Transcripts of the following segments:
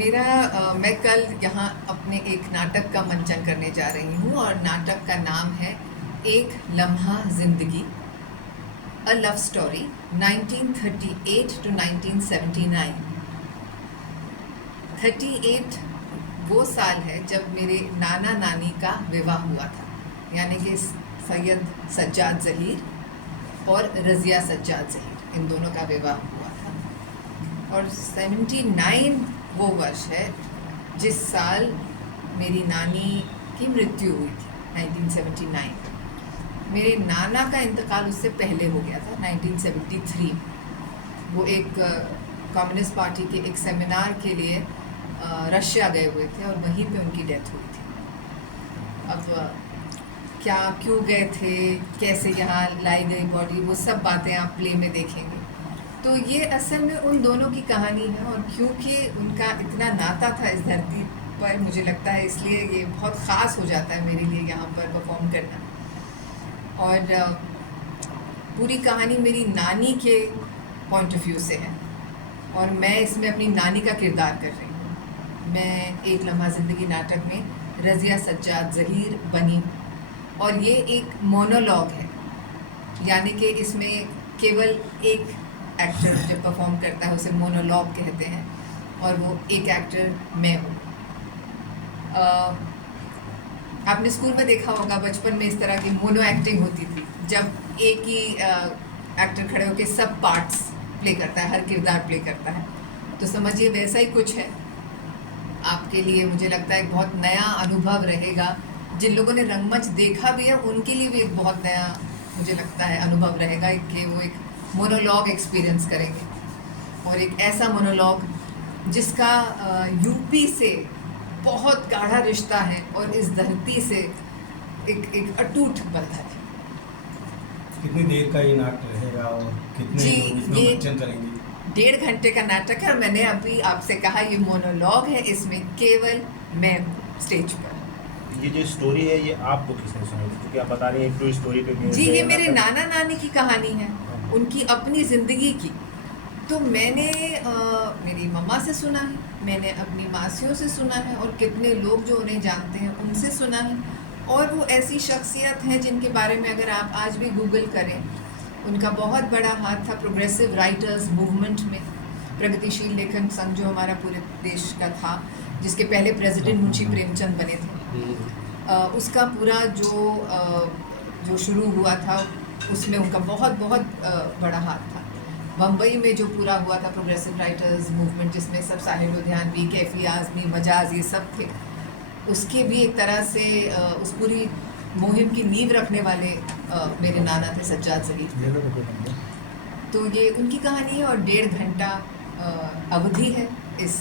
मैं कल यहाँ अपने एक नाटक का मंचन करने जा रही हूँ और नाटक का नाम है एक लम्हा ज़िंदगी, अ लव स्टोरी 1938 टू 1979। 38 वो साल है जब मेरे नाना नानी का विवाह हुआ था, यानी कि सैयद सज्जाद ज़हीर और रज़िया सज्जाद ज़हीर, इन दोनों का विवाह हुआ था। और 79 वो वर्ष है जिस साल मेरी नानी की मृत्यु हुई थी, 1979। मेरे नाना का इंतकाल उससे पहले हो गया था, 1973। वो एक कम्युनिस्ट पार्टी के एक सेमिनार के लिए रशिया गए हुए थे और वहीं पे उनकी डेथ हुई थी। अब क्या क्यों गए थे, कैसे यहाँ लाई गई बॉडी, वो सब बातें आप प्ले में देखेंगे। तो ये असल में उन दोनों की कहानी है, और क्योंकि उनका इतना नाता था इस धरती पर, मुझे लगता है इसलिए ये बहुत ख़ास हो जाता है मेरे लिए यहाँ पर परफॉर्म करना। और पूरी कहानी मेरी नानी के पॉइंट ऑफ व्यू से है और मैं इसमें अपनी नानी का किरदार कर रही हूँ। मैं एक लम्हा ज़िंदगी नाटक में रज़िया सज्जाद ज़हीर बनी और ये एक मोनोलॉग है, यानी कि इसमें केवल एक एक्टर जब परफॉर्म करता है उसे मोनोलॉग कहते हैं, और वो एक एक्टर मैं हूँ। आपने स्कूल में देखा होगा बचपन में इस तरह की मोनो एक्टिंग होती थी, जब एक ही एक्टर खड़े होकर सब पार्ट्स प्ले करता है, हर किरदार प्ले करता है। तो समझिए वैसा ही कुछ है आपके लिए। मुझे लगता है एक बहुत नया अनुभव रहेगा। जिन लोगों ने रंगमंच देखा भी है उनके लिए भी एक बहुत नया, मुझे लगता है, अनुभव रहेगा कि वो एक मोनोलॉग एक्सपीरियंस करेंगे, और एक ऐसा मोनोलॉग जिसका यूपी से बहुत गाढ़ा रिश्ता है और इस धरती से एक अटूट बंधन है। कितनी देर का ये नाटक रहेगा और कितने लोग इसमें मंचन करेंगे? 1.5 घंटे का नाटक है, और मैंने अभी आपसे कहा ये मोनोलॉग है, इसमें केवल मैं स्टेज पर। ये जो स्टोरी है ये आपको किसने सुनाई? क्योंकि आप बता रही हैं ट्रू स्टोरी पे। जी, ये मेरे नाना नानी की कहानी है, उनकी अपनी ज़िंदगी की। तो मैंने मेरी मम्मा से सुना है, मैंने अपनी मासियों से सुना है, और कितने लोग जो उन्हें जानते हैं उनसे सुना है। और वो ऐसी शख्सियत हैं जिनके बारे में अगर आप आज भी गूगल करें, उनका बहुत बड़ा हाथ था प्रोग्रेसिव राइटर्स मूवमेंट में। प्रगतिशील लेखन संघ जो हमारा पूरे देश का था, जिसके पहले प्रेसिडेंट मुंशी प्रेमचंद बने थे, उसका पूरा जो शुरू हुआ था उसमें उनका बहुत बड़ा हाथ था। बम्बई में जो पूरा हुआ था प्रोग्रेसिव राइटर्स मूवमेंट, जिसमें सब साहिल लुधियानवी, कैफी आज़मी, मजाज, ये सब थे, उसके भी एक तरह से उस पूरी मुहिम की नींव रखने वाले मेरे नाना थे सज्जाद ज़हीर। तो ये उनकी कहानी है, और 1.5 घंटा अवधि है इस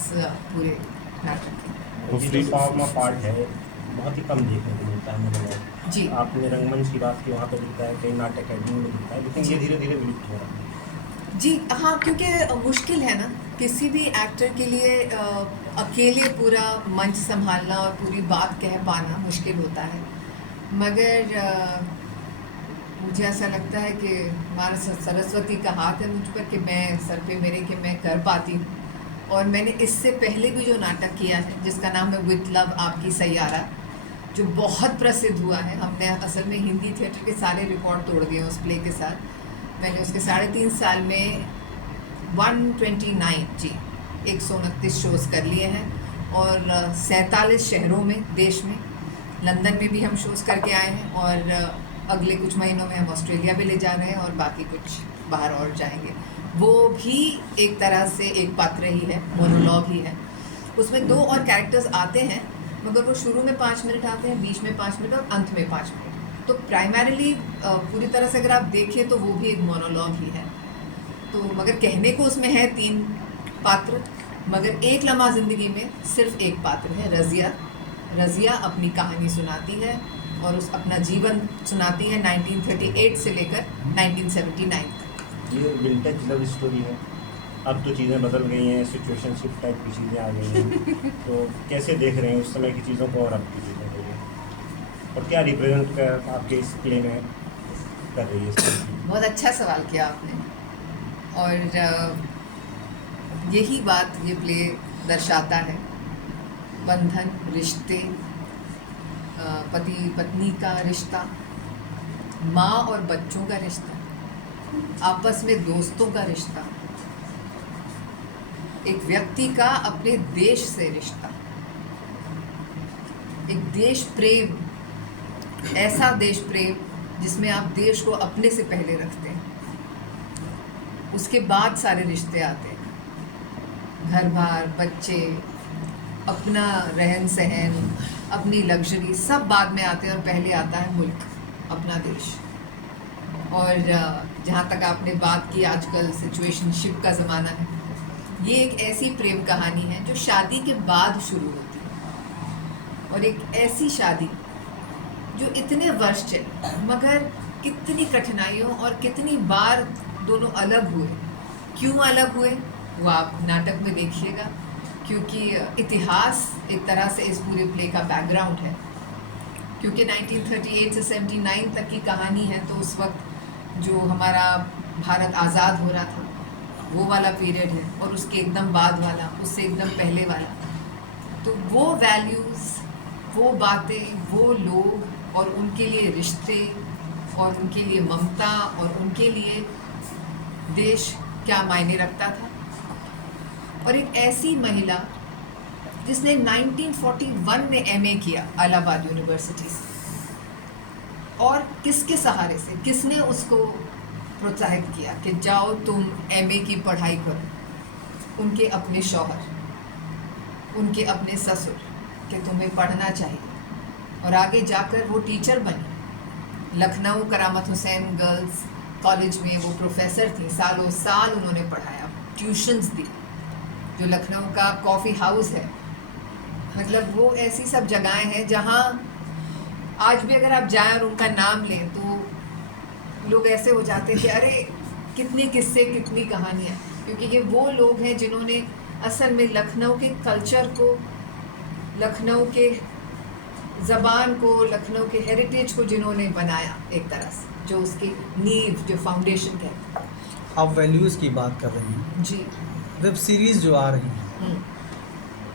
पूरे नाटक की। ये जो फार्मा पार्ट है बहुत ही कम देखने को मिलता है मोनोलॉग। जी, आपने रंगमंच की बात की, वहाँ पे दिखता है, कई नाटक अकेडमी में दिखता है, लेकिन ये धीरे धीरे विलुप्त हो रहा है। जी हाँ, क्योंकि मुश्किल है ना किसी भी एक्टर के लिए, अकेले पूरा मंच संभालना और पूरी बात कह पाना मुश्किल होता है। मगर मुझे ऐसा लगता है कि हमारा सरस्वती का हाथ है मुझ पर, कि मैं सर पे मेरे कि मैं कर पाती हूँ। और मैंने इससे पहले भी जो नाटक किया है जिसका नाम है विद लव आपकी सैयारा, जो बहुत प्रसिद्ध हुआ है। हमने असल में हिंदी थिएटर के सारे रिकॉर्ड तोड़ दिए उस प्ले के साथ। मैंने उसके 3.5 साल में 129 शोज़ कर लिए हैं, और 47 शहरों में देश में, लंदन में भी हम शोज़ करके आए हैं, और अगले कुछ महीनों में हम ऑस्ट्रेलिया भी ले जा रहे हैं, और बाकी कुछ बाहर और जाएंगे। वो भी एक तरह से एक पात्र ही है, मोनोलॉग ही है। उसमें 2 और कैरेक्टर्स आते हैं, मगर वो शुरू में 5 मिनट आते हैं, बीच में 5 मिनट और अंत में 5 मिनट। तो प्राइमरीली पूरी तरह से अगर आप देखें तो वो भी एक मोनोलॉग ही है। तो मगर कहने को उसमें है 3 पात्र, मगर एक लम्हा ज़िंदगी में सिर्फ एक पात्र है, रज़िया। रज़िया अपनी कहानी सुनाती है और उस अपना जीवन सुनाती है 1938 से लेकर 1979 तक। ये विंटेज लव स्टोरी है। अब तो चीज़ें बदल गई हैं, सिचुएशनशिप टाइप की चीज़ें आ गई हैं। तो कैसे देख रहे हैं उस समय की चीज़ों को और अब की चीज़ों को, और क्या रिप्रेजेंट कर आपके इस प्ले में कर रही है? बहुत अच्छा सवाल किया आपने, और यही बात ये प्ले दर्शाता है। बंधन, रिश्ते, पति पत्नी का रिश्ता, माँ और बच्चों का रिश्ता, आपस में दोस्तों का रिश्ता, एक व्यक्ति का अपने देश से रिश्ता, एक देश प्रेम, ऐसा देश प्रेम जिसमें आप देश को अपने से पहले रखते हैं, उसके बाद सारे रिश्ते आते हैं, घर बार, बच्चे, अपना रहन सहन, अपनी लग्जरी, सब बाद में आते हैं और पहले आता है मुल्क, अपना देश। और जहाँ तक आपने बात की, आजकल सिचुएशनशिप का ज़माना है, ये एक ऐसी प्रेम कहानी है जो शादी के बाद शुरू होती है, और एक ऐसी शादी जो इतने वर्ष चली, मगर कितनी कठिनाइयों और कितनी बार दोनों अलग हुए। क्यों अलग हुए वो आप नाटक में देखिएगा, क्योंकि इतिहास एक तरह से इस पूरे प्ले का बैकग्राउंड है। क्योंकि 1938 से 79 तक की कहानी है, तो उस वक्त जो हमारा भारत आज़ाद हो रहा था वो वाला पीरियड है, और उसके एकदम बाद वाला, उससे एकदम पहले वाला। तो वो वैल्यूज़, वो बातें, वो लोग और उनके लिए रिश्ते और उनके लिए ममता और उनके लिए देश क्या मायने रखता था। और एक ऐसी महिला जिसने 1941 में एमए किया इलाहाबाद यूनिवर्सिटी से, और किसके सहारे से, किसने उसको प्रोत्साहित किया कि जाओ तुम एमए की पढ़ाई करो? उनके अपने शौहर, उनके अपने ससुर, कि तुम्हें पढ़ना चाहिए। और आगे जाकर वो टीचर बनी। लखनऊ करामत हुसैन गर्ल्स कॉलेज में वो प्रोफेसर थी, सालों साल उन्होंने पढ़ाया, ट्यूशन्स दी। जो लखनऊ का कॉफ़ी हाउस है, मतलब वो ऐसी सब जगहें हैं जहाँ आज भी अगर आप जाएं और उनका नाम लें तो लोग ऐसे हो जाते हैं कि अरे कितने किस्से, कितनी कहानियाँ। क्योंकि ये वो लोग हैं जिन्होंने असल में लखनऊ के कल्चर को, लखनऊ के ज़बान को, लखनऊ के हेरिटेज को जिन्होंने बनाया एक तरह से, जो उसकी नींव, जो फाउंडेशन कहते हैं। आप वैल्यूज़ की बात कर रही हैं, जी। वेब सीरीज़ जो आ रही हैं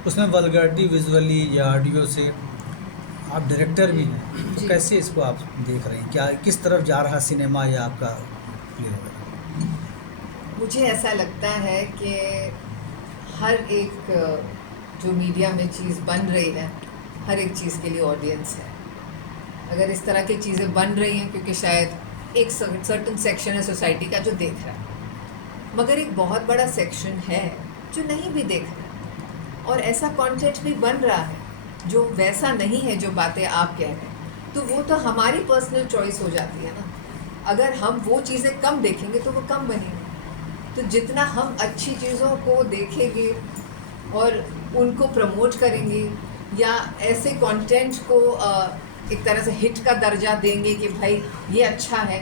उसमें वल्गैरिटी विजुअली या ऑडियो से, आप डायरेक्टर भी हैं, तो जी। कैसे इसको आप देख रहे हैं? क्या किस तरफ जा रहा सिनेमा या आपका प्ले वगैरह? मुझे ऐसा लगता है कि हर एक जो मीडिया में चीज़ बन रही है, हर एक चीज़ के लिए ऑडियंस है। अगर इस तरह की चीज़ें बन रही हैं क्योंकि शायद एक सर्टन सेक्शन है सोसाइटी का जो देख रहा है, मगर एक बहुत बड़ा सेक्शन है जो नहीं भी देख रहा है, और ऐसा कंटेंट भी बन रहा है जो वैसा नहीं है जो बातें आप कह रहे हैं, तो वो तो हमारी पर्सनल चॉइस हो जाती है ना। अगर हम वो चीज़ें कम देखेंगे तो वो कम बनेंगी। तो जितना हम अच्छी चीज़ों को देखेंगे और उनको प्रमोट करेंगे, या ऐसे कंटेंट को एक तरह से हिट का दर्जा देंगे कि भाई ये अच्छा है,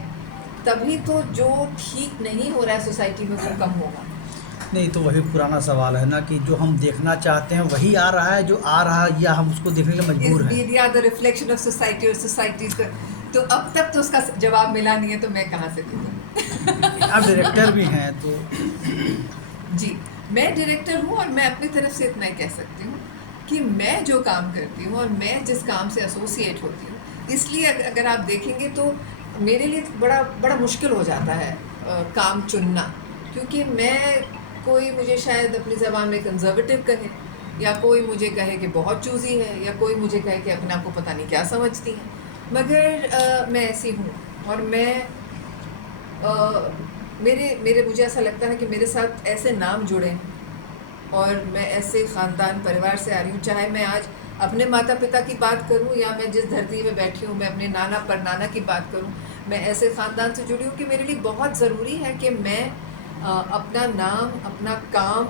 तभी तो जो ठीक नहीं हो रहा है सोसाइटी में वो कम होगा। नहीं तो वही पुराना सवाल है ना कि जो हम देखना चाहते हैं वही आ रहा है, जो आ रहा है या हम उसको देखने के लिए मजबूर हैं। Media the reflection of society, और सोसाइटी तो अब तक तो उसका जवाब मिला नहीं है, तो मैं कहाँ से दूँगी। आप डायरेक्टर भी हैं तो जी, मैं डायरेक्टर हूँ, और मैं अपनी तरफ से इतना ही कह सकती हूँ कि मैं जो काम करती हूँ और मैं जिस काम से एसोसिएट होती हूँ, इसलिए अगर आप देखेंगे तो मेरे लिए बड़ा मुश्किल हो जाता है काम चुनना। क्योंकि मैं, कोई मुझे शायद अपनी ज़बान में कंजर्वेटिव कहे, या कोई मुझे कहे कि बहुत चूज़ी है, या कोई मुझे कहे कि अपने आप को पता नहीं क्या समझती है, मगर मैं ऐसी हूँ। और मैं मेरे मुझे ऐसा लगता है कि मेरे साथ ऐसे नाम जुड़े हैं, और मैं ऐसे ख़ानदान परिवार से आ रही हूँ। चाहे मैं आज अपने माता पिता की बात करूँ, या मैं जिस धरती में बैठी हूँ मैं अपने नाना परनाना की बात करूँ, मैं ऐसे ख़ानदान से जुड़ी हूँ कि मेरे लिए बहुत ज़रूरी है कि मैं अपना नाम, अपना काम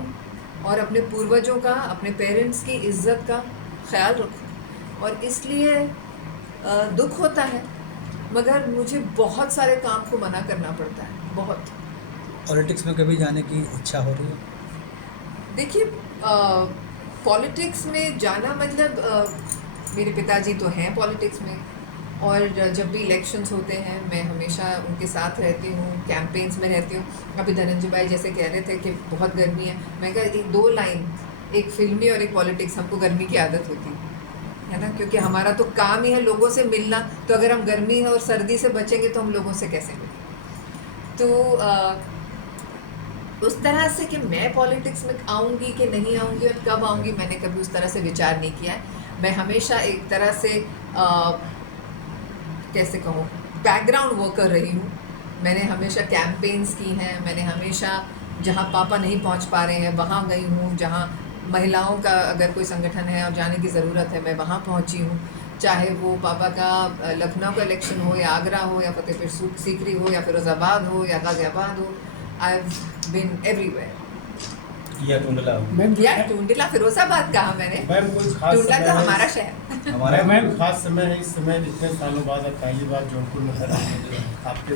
और अपने पूर्वजों का, अपने पेरेंट्स की इज़्ज़त का ख्याल रखूँ। और इसलिए दुख होता है, मगर मुझे बहुत सारे काम को मना करना पड़ता है, बहुत। पॉलिटिक्स में कभी जाने की इच्छा हो रही है? देखिए, पॉलिटिक्स में जाना मतलब मेरे पिताजी तो हैं पॉलिटिक्स में, और जब भी इलेक्शंस होते हैं मैं हमेशा उनके साथ रहती हूँ, कैंपेन्स में रहती हूँ। अभी धनंजय भाई जैसे कह रहे थे कि बहुत गर्मी है, मैं कहा एक 2 लाइन एक फिल्मी और एक पॉलिटिक्स, हमको गर्मी की आदत होती है ना, क्योंकि हमारा तो काम ही है लोगों से मिलना, तो अगर हम गर्मी और सर्दी से बचेंगे तो हम लोगों से कैसे मिलेंगे। तो उस तरह से कि मैं पॉलिटिक्स में आऊँगी कि नहीं आऊँगी और कब आऊँगी, मैंने कभी उस तरह से विचार नहीं किया है। मैं हमेशा एक तरह से कैसे कहूँ, बैकग्राउंड वर्कर रही हूँ। मैंने हमेशा कैंपेन्स की हैं, मैंने हमेशा जहाँ पापा नहीं पहुँच पा रहे हैं वहाँ गई हूँ, जहाँ महिलाओं का अगर कोई संगठन है और जाने की ज़रूरत है मैं वहाँ पहुँची हूँ, चाहे वो पापा का लखनऊ का इलेक्शन हो या आगरा हो या फतेहपुर सीकरी हो या फिरोज़ाबाद हो या गाज़ियाबाद हो, आई हैव बीन एवरीवेयर। या टुंडला हो। मैम या टूंडला फिरोज़ाबाद कहा मैंने, मैम कोई खास टूंडला समय तो है? हमारा शहर। हमारा मैम खास समय है इस समय, इतने सालों बाद आप पहली बार जौनपुर में खड़े हैं, आपके